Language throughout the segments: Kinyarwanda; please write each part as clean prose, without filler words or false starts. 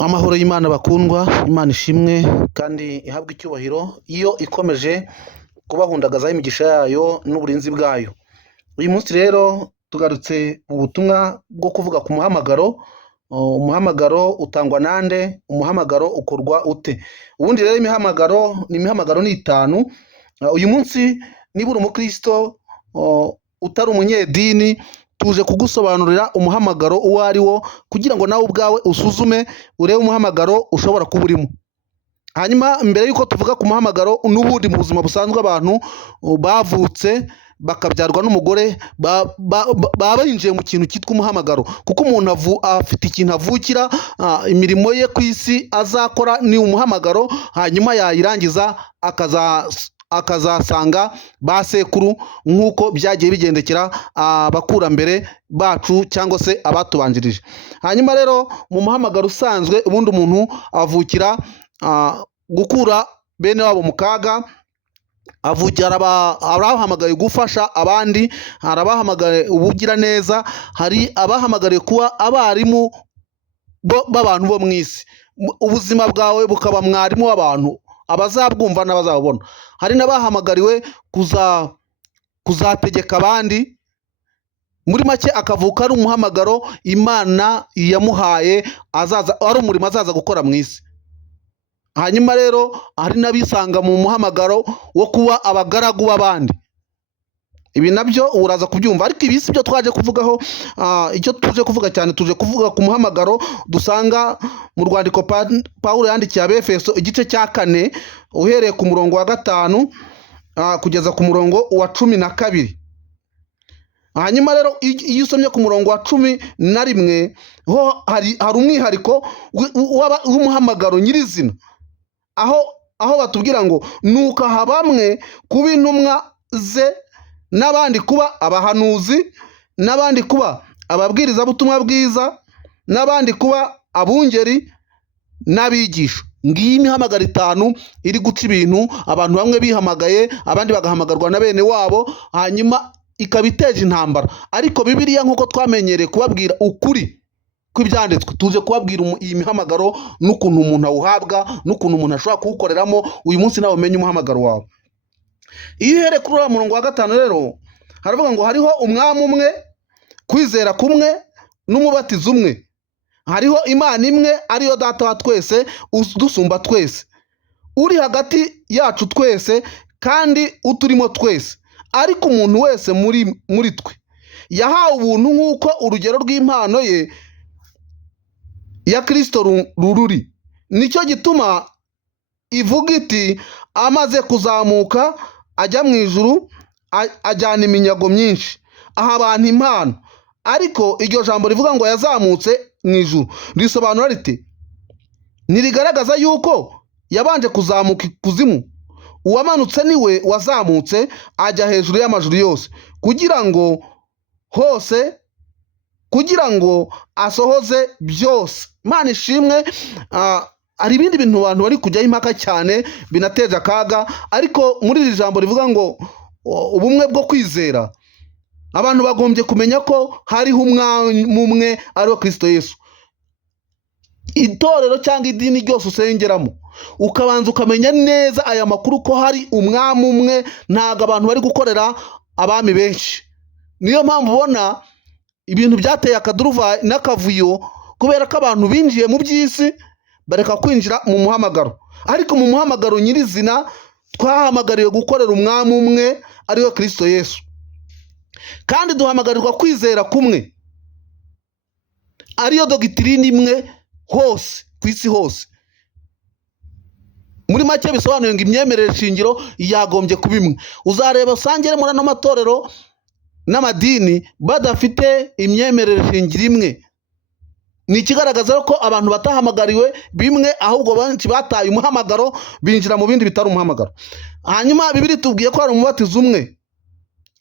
Amahoro y'Imana bakundwa, Imana ishimwe kandi ihabwe icyubahiro iyo ikomeje kubahundagazaho imigisha yayo n'uburinzi bwayo. Uyu munsi rero tugarutse mu butumwa bwo kuvuga ku muhamagaro. Umuhamagaro utangwa nande? Umuhamagaro ukorwa ute? Ubundi rero imihamagaro ni itanu. Uyu munsi niba uri umukristo utari umunyedini, tuje kugusobanurira umuhamagaro uwo ari wo kugira ngo nawe ubwawe usuzume urebe umuhamagaro ushobora kuba urimo. Hanyuma mbere y'uko tuvuga ku muhamagaro, n'ubundi mu buzima busanzwe abantu bavutse bakabyarwa n'umugore baba binjiye mu kintu cyitwa umuhamagaro, kuko umuntu afite ikintu avukira, imirimo ye ku isi azakora ni umuhamagaro, hanyuma yayirangiza akazasanga ba sekuru nk'uko byagiye bigendekera abakurambere bacu cyangwa se abatubanjirije. Hanyuma rero mu muhamagaro usanzwe, ubundi umuntu avukira gukura bene wabo mu kaga, avukira abahamagariye gufasha abandi, hari abahamagariye ubugiraneza, hari abahamagariye kuba abarimu b'abantu bo mu isi, ubuzima bwawe bukaba mwarimu w'abantu, abazabwumva n'abazabubona. Hari n'abahamagariwe kuzategeka abandi, muri make akavuka ari umuhamagaro Imana yamuhaye, ari umurimo azaza gukora mu isi. Hanyuma rero hari n'abisanga mu muhamagaro wo kuba abagaragu b'abandi. Ibi nabyo uraza kubyumva, ariko ibi si byo twaje kuvugaho. Icyo tuje kuvuga cyane, tuje kuvuga ku muhamagaro dusanga mu rwandiko Pawulo yandikiye Abefeso igice cya 4 uhereye ku murongo wa 5 kugeza ku murongo wa 12. Hanyuma rero iyo usomye ku murongo wa 11 ho hari umwihariko w'umuhamagaro nyirizina, aho batubwira ngo nuko aha bamwe kuba intumwa ze, n'abandi kuba abahanuzi, n'abandi kuba ababwirizabutumwa bwiza, n'abandi kuba abungeri n'abigisha. Ngiyi imihamagaro 5 iri guca ibintu, abantu bamwe bihamagaye, abandi bagahamagarwa na bene wabo, hanyuma ikaba iteje intambara. Ariko Bibiliya nk'uko twamenyereye kubabwira ukuri kw'ibyanditswe, tuje kubabwira iyi mihamagaro n'ukuntu umuntu awuhabwa, n'ukuntu umuntu ashobora kuwukoreramo. Uyu munsi nawe umenye umuhamagaro wawe. Iyo uhereye kuri uriya murongo wa 5 rero haravuga ngo hariho umwami umwe, kwizera kumwe, n'umubatizo umwe. Hariho Imana imwe ariyo Data wa twese, dusumba twese, uri hagati yacu twese kandi uturimo twese. Ariko umuntu wese muri twe yahawe ubuntu nk'uko urugero rw'impano ye ya Kristo ruri. Nicyo gituma ivuga iti, amaze kuzamuka ajya mu ijuru, ajyana iminyago myinshi, aha abantu impano. Ariko iryo jambo rivuga ngo yazamutse mu ijuru risobanura riti? Ntirigaragaza yuko yabanje kuzamuka ikuzimu? Uwamanutse niwe wazamutse ajya hejuru y'amajuru yose, kugira ngo asohoze byose. Imana ishimwe. Hari ibindi bintu abantu bari kujyaho impaka cyane binateje akaga, ariko muri iri jambo rivuga ngo ubumwe bwo kwizera, abantu bagombye kumenya ko hariho umwami umwe ariwe Kristo Yesu. Itorero cyangwa idini ryose usengeramo, ukabanza ukamenya neza aya makuru ko hari umwami umwe, ntabwo abantu bari gukorera abami benshi. Niyo mpamvu ubona ibintu byateye akaduruvayo n'akavuyo, kubera ko abantu binjiye mu by'isi bareka kwinjira mu muhamagaro. Ariko mu muhamagaro nyirizina twahamagariwe gukorera umwami umwe ariwe Kristo Yesu, kandi duhamagarirwa kwizera kumwe, ariyo dogitirine imwe hose ku isi hose. Muri make bisobanuye ngo imyemerere shingiro yagombye kuba imwe. Uzareba usangire muri ano matorero n'amadini badafite imyemerere shingiro imwe. Ni ikigaragaza ko abantu batahamagariwe bimwe, ahubwo benshi bataye umuhamagaro binjira mu bindi bitari umuhamagaro. Hanyuma Bibiliya tubwiye ko hari umubatizo umwe,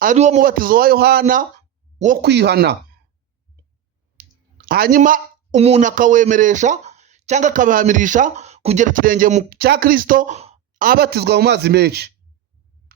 ari wo mubatizo wa Yohana wo kwihana. Hanyuma umuntu akawemeresha cyangwa akabihamirisha kugera ikirenge cya Kristo, abatizwa mu mazi menshi.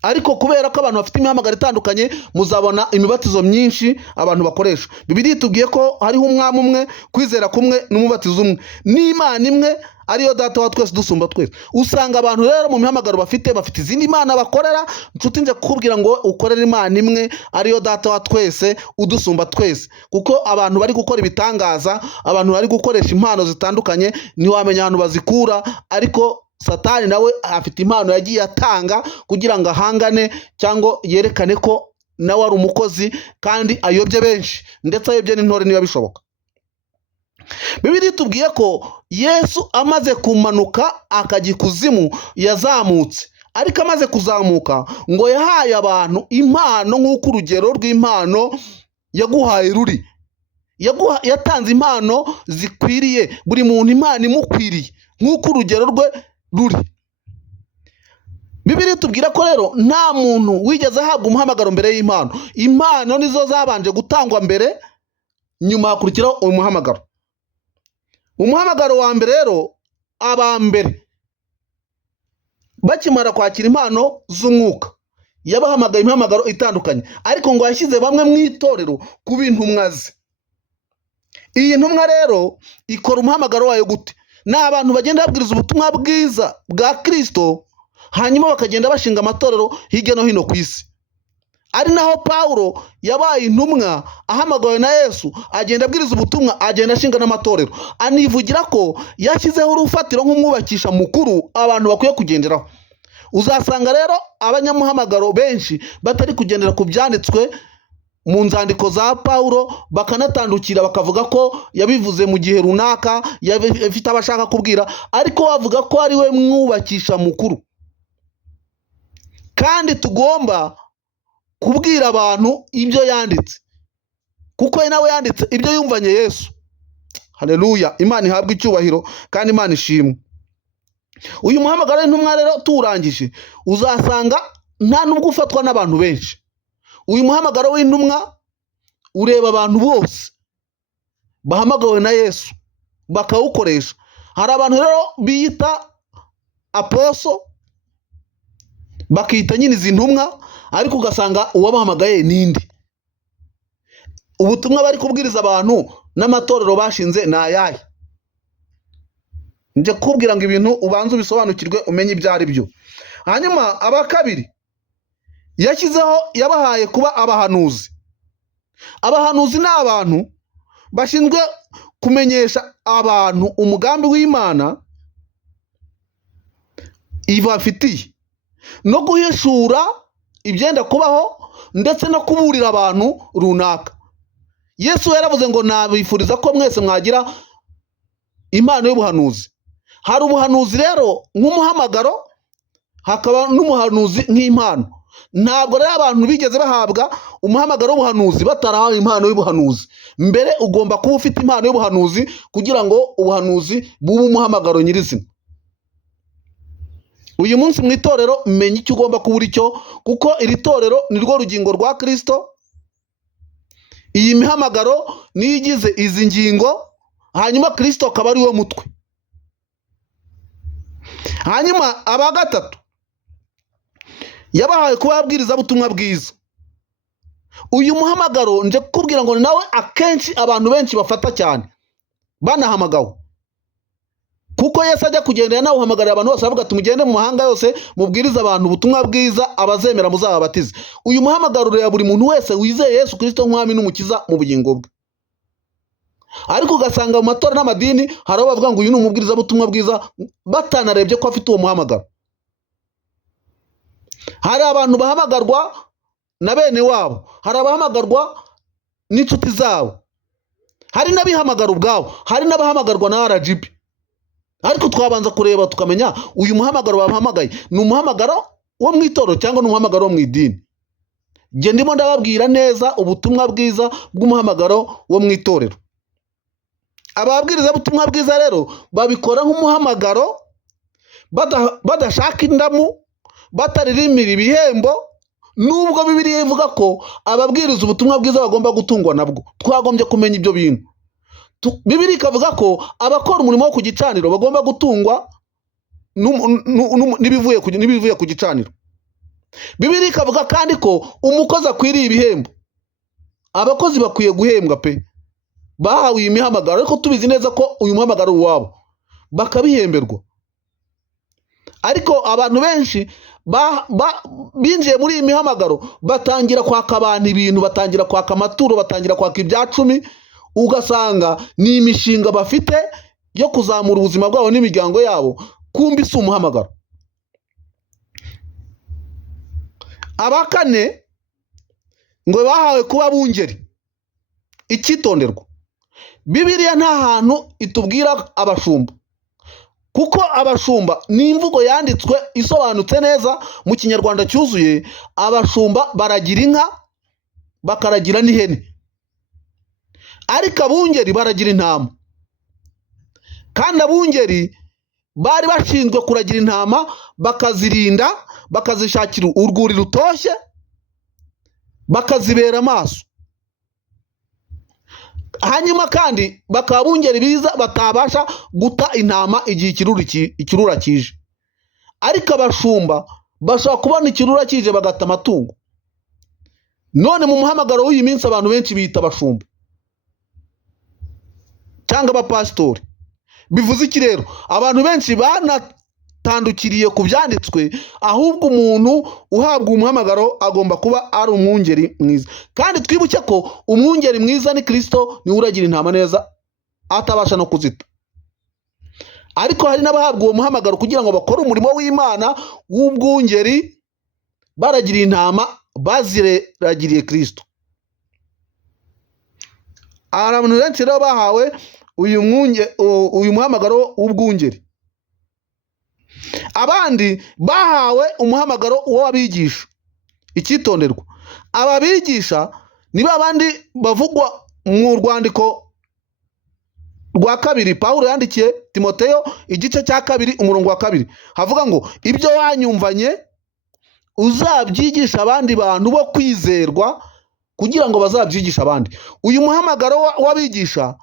ariko kubera ko abantu bafite imihamagaro itandukanye muzabona imibatizo myinshi abantu bakoresha. Bibiliya itubwiye ko hariho umwami umwe, kwizera kumwe n'umubatizo umwe, n'Imana imwe ariyo data wa twese dusumba twese. Usanga abantu rero mu mihamagaro bafite izindi mana bakorera. Nshuti nje kukubwira ngo ukorere Imana imwe ariyo data wa twese udusumba twese, kuko abantu bari gukora ibitangaza, abantu bari gukoresha impano zitandukanye, ntiwamenya ahantu bazikura, ariko Satani nawe afite impano yagiye atanga kugira ngo ahangane cyangwa yerekane ko nawe ari umukozi kandi ayobye benshi, ndetse ayobye n'intore niba bishoboka. Bibiliya itubwiye ko Yesu amaze kumanuka akajya ikuzimu yazamutse, ariko amaze kuzamuka ngo yahaye abantu impano nk'uko urugero rw'impano yaguhaye ruri. Yatanze impano zikwiriye buri muntu, impano imukwiriye nk'uko urugero rwe ruri. Bibiliya itubwira ko rero nta muntu wigeze ahabwa umuhamagaro mbere y'impano. Impano nizo zabanje gutangwa mbere, nyuma hakurikiraho umuhamagaro. Umuhamagaro wa mbere rero, abambere bakimara kwakira impano z'umwuka yabahamagaye imihamagaro itandukanye, ariko ngo yashyize bamwe mu itorero kuba intumwa ze. Iyi ntumwa rero ikora umuhamagaro wayo gute? Ni abantu bagenda babwiriza ubutumwa bwiza bwa Kristo, hanyuma bakagenda bashinga amatorero hirya no hino ku isi. Ari naho Pawulo yabaye intumwa ahamagawe na Yesu, agenda abwiriza ubutumwa, agenda ashinga n'amatorero, anivugira ko yashyizeho urufatiro nk'umwubakisha mukuru abantu bakwiye kugenderaho. Uzasanga rero abanyamuhamagaro benshi batari kugendera ku byanditswe mu nzandiko za Pawulo, bakanatandukira bakavuga ko yabivuze mu gihe runaka, yafite abashaka kubwira, ariko bavuga ko ari we mwubakisha mukuru. Kandi tugomba kubwira abantu ibyo yanditse, kuko nawe yanditse ibyo yumvanye Yesu. Haleluya! Imana ihabwe icyubahiro kandi Imana ishimwe. Uyu muhamagaro w'intumwa rero tuwurangije, uzasanga nta nubwo ufatwa n'abantu benshi. Uyu muhamagaro w'intumwa ureba abantu bose bahamagawe na Yesu bakawukoresha. Hari abantu rero biyita aposo, bakita nyine izi ntumwa, ariko ugasanga uwabahamagaye ninde. Ubutumwa bari kubwiriza abantu n'amatorero bashinze ni ayahe? Nje kubwira ngo ibintu ubanze ubisobanukirwe, umenye ibyo ari byo. Hanyuma abakabiri yashyizeho, yabahaye kuba abahanuzi. Abahanuzi ni abantu bashinzwe kumenyesha abantu umugambi w'Imana ibafitiye, no guhishura ibyenda kubaho, ndetse no kuburira abantu runaka. Yesu yaravuze ngo nabifuriza ko mwese mwagira impano y'ubuhanuzi. Hari ubuhanuzi rero nk'umuhamagaro, hakaba n'umuhanuzi nk'impano. Ntabwo rero abantu bigeze bahabwa umuhamagaro w'ubuhanuzi batarahawe impano y'ubuhanuzi. Mbere ugomba kuba ufite impano y'ubuhanuzi kugira ngo ubuhanuzi bube umuhamagaro nyirizina. Uyu munsi mu itorero menya icyo ugomba kuba uri cyo, kuko iri torero ni rwo rugingo rwa Kristo. Iyi mihamagaro niyo igize izi ngingo, hanyuma Kristo akaba ari we mutwe. Hanyuma aba gatatu yabahaye kuba abwiriza butumwa bwiza. Uyu muhamagaro nje kukubwira ngo nawe akenshi abantu benshi bafata cyane banahamagawe, kuko Yesu ajya kugendera nawe uhamagarira abantu bose, avuga ati mugende mu mahanga yose mubwiriza abantu ubutumwa bwiza, abazemera muzababatize. Uyu muhamagaro ureba buri muntu wese wizeye Yesu Kristo nk'umwami n'umukiza mu bugingo bwe. Ariko ugasanga mu matorero n'amadini hari abo bavuga ngo uyu ni umubwiriza butumwa bwiza, batanarebye ko afite uwo muhamagaro. Hari abantu bahamagarwa na bene wabo, hari abahamagarwa n'inshuti zabo, hari n'abihamagara ubwabo, hari n'abahamagarwa na RGB. Ariko twabanza kureba tukamenya uyu muhamagaro bamuhamagaye ni umuhamagaro wo mu itorero cyangwa ni umuhamagaro wo mu idini. Nge ndimo ndababwira neza ubutumwa bwiza bw'umuhamagaro wo mu itorero. Ababwiriza butumwa bwiza rero babikora nk'umuhamagaro, badashaka indamu, bataririmira ibihembo, nubwo Bibiliya ivuga ko ababwiriza ubutumwa bwiza bagomba gutungwa nabwo. Twagombye kumenya ibyo bintu. Bibiliya ikavuga ko abakora umurimo wo ku gicaniro bagomba gutungwa n'ibivuye ku gicaniro. Bibiliya ikavuga kandi ko umukozi akwiriye ibihembo. Abakozi bakwiye guhembwa pe, bahawe iyi mihamagaro, ariko tubizi neza ko uyu muhamagaro uwabo bakabihemberwa. Ariko abantu benshi binjiye muri iyi mihamagaro batangira kwaka abantu ibintu, batangira kwaka amaturo, batangira kwaka ibya cumi, ugasanga ni imishinga bafite yo kuzamura ubuzima bwabo n'imiryango yabo, kumbi si umuhamagaro. Abakane ngo bahawe kuba bungeri. Icyitonderwa, Bibiliya nta hantu itubwira abashumba, kuko abashumba ni imvugo yanditswe isobanutse neza mu kinyarwanda cyuzuye. Abashumba baragira inka, bakaragira n'ihene, ariko abungeri baragira intama. Kandi abungeri bari bashinzwe kuragira intama, bakazirinda, bakazishakira urwuri rutoshye, bakazibera amaso. Hanyuma kandi bakaba abungeri biza batabasha guta intama igihe ikirura kije. Ariko abashumba bashobora kubona ikirura kije bagata amatungo. None mu muhamagaro w'iyi minsi abantu benshi bita abashumba cyangwa abapasitori. Bivuze iki rero? Abantu benshi banatandukiriye ku byanditswe, ahubwo umuntu uhabwa umuhamagaro agomba kuba ari umwungeri mwiza. Kandi twibuke ko umwungeri mwiza ni Kristo, niwe uragira intama neza atabasha no kuzita. Ariko hari n'abahabwa uwo muhamagaro kugira ngo bakore umurimo w'Imana w'ubwungeri, baragira intama baziragiriye Kristo. Abantu benshi rero bahawe uyu muhamagaro w'ubwungeri. Abandi bahawe umuhamagaro w'abigisha. Icyitonderwa, aba bigisha ni babandi bavugwa mu rwandiko rwa kabiri Pawulo yandikiye Timoteyo, igice cya 2 umurongo wa 2, havuga ngo ibyo wanyumvanye uzabyigisha abandi bantu bo kwizerwa kugira ngo bazabyigisha abandi. Uyu muhamagaro w'abigisha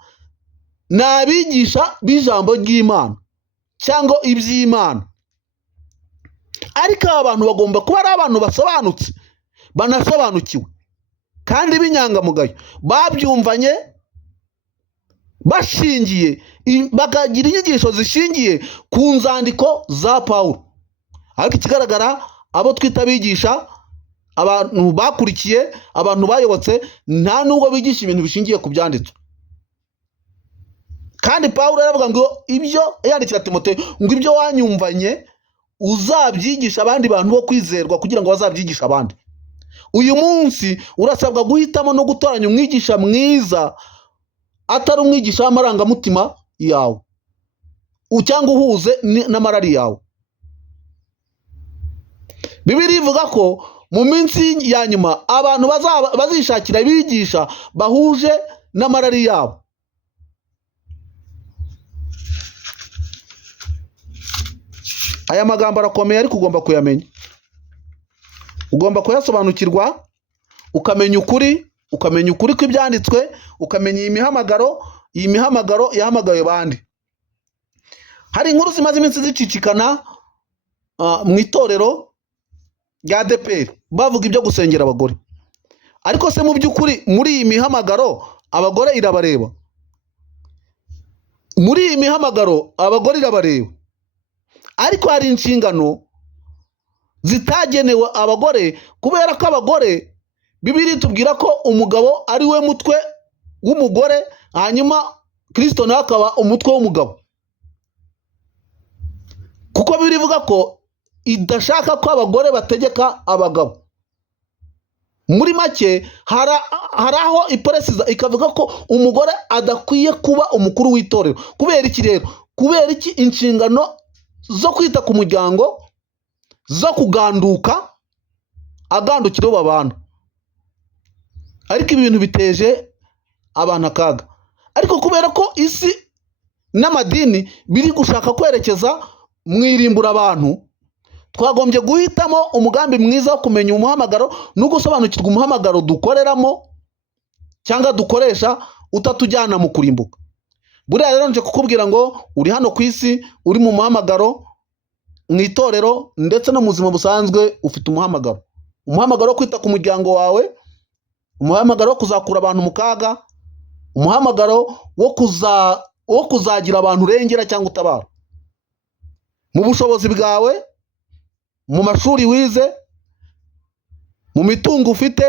ni abigisha b'ijambo ry'Imana cyangwa iby'Imana. Ariko abantu bagomba kuba ari abantu basobanutse, banasobanukiwe kandi b'inyangamugayo, babyumvanye, bashingiye, bakagira inyigisho zishingiye ku nzandiko za Pawulo. Ariko ikigaragara, abo twita abigisha, abantu bakurikiye, abantu bayobotse, nta nubwo bigisha ibintu bishingiye ku byanditswe. Kandi Pawulo aravuga ngo ibyo yandikira Timoteyo, ngo ibyo wanyumvanye uzabyigisha abandi bantu bo kwizerwa kugira ngo bazabyigisha abandi. Uyu munsi urasabwa guhitamo no gutoranya umwigisha mwiza, atari umwigisha w'amarangamutima yawe cyangwa uhuze n'amarari yawe. Bibiliya ivuga ko mu minsi ya nyuma abantu bazishakira abigisha bahuje n'amarari yabo. Aya magambo arakomeye, ariko ugomba kuyamenya, ugomba kuyasobanukirwa, ukamenya ukuri kw'ibyanditswe, ukamenya iyi mihamagaro yahamagaye bandi. Hari inkuru zimaze iminsi zicicikana mu itorero rya ADEPR bavuga ibyo gusengera abagore. Ariko se mu by'ukuri muri iyi mihamagaro abagore irabareba? Muri iyi mihamagaro abagore irabareba, ariko hari inshingano zitagenewe abagore, kubera ko abagore, Bibiliya itubwira ko umugabo ari we mutwe w'umugore, hanyuma Kristo nawe akaba umutwe w'umugabo. Kuko Bibiliya ivuga ko idashaka ko abagore bategeka abagabo. Muri make hari aho iporesiza ikavuga ko umugore adakwiye kuba umukuru w'itorero. Kubera iki rero? Kubera iki? Inshingano zo kwita ku muryango, zo kuganduka, agandukira abo babana. Ariko ibintu biteje abantu akaga. Ariko kubera ko isi n'amadini biri gushaka kwerekeza mu irimbura abantu, twagombye guhitamo umugambi mwiza wo kumenya umuhamagaro no gusobanukirwa umuhamagaro dukoreramo cyangwa dukoresha utatujyana mu kurimbuka. Buriya rero nje kukubwira ngo uri hano ku isi, uri mu muhamagaro, mu itorero ndetse no mu buzima busanzwe ufite umuhamagaro wo kwita ku muryango wawe, umuhamagaro wo kuzakura abantu mu kaga, umuhamagaro wo kuzagira abantu urengera cyangwa utabara mu bushobozi bwawe, mu mashuri wize, mu mitungo ufite,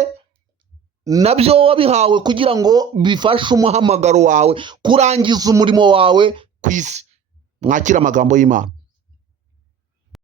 nabyo wabihawe kugira ngo bifashe umuhamagaro wawe kurangiza umurimo wawe ku isi. Mwakira amagambo y'Imana.